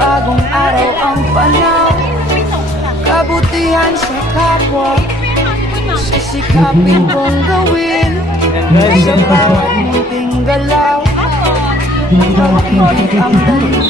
Bagong araw ang panaw, kabutihan sa kapwa, sisikapin kong gawin sa bawat munting galaw. Pag-ibig ang dali.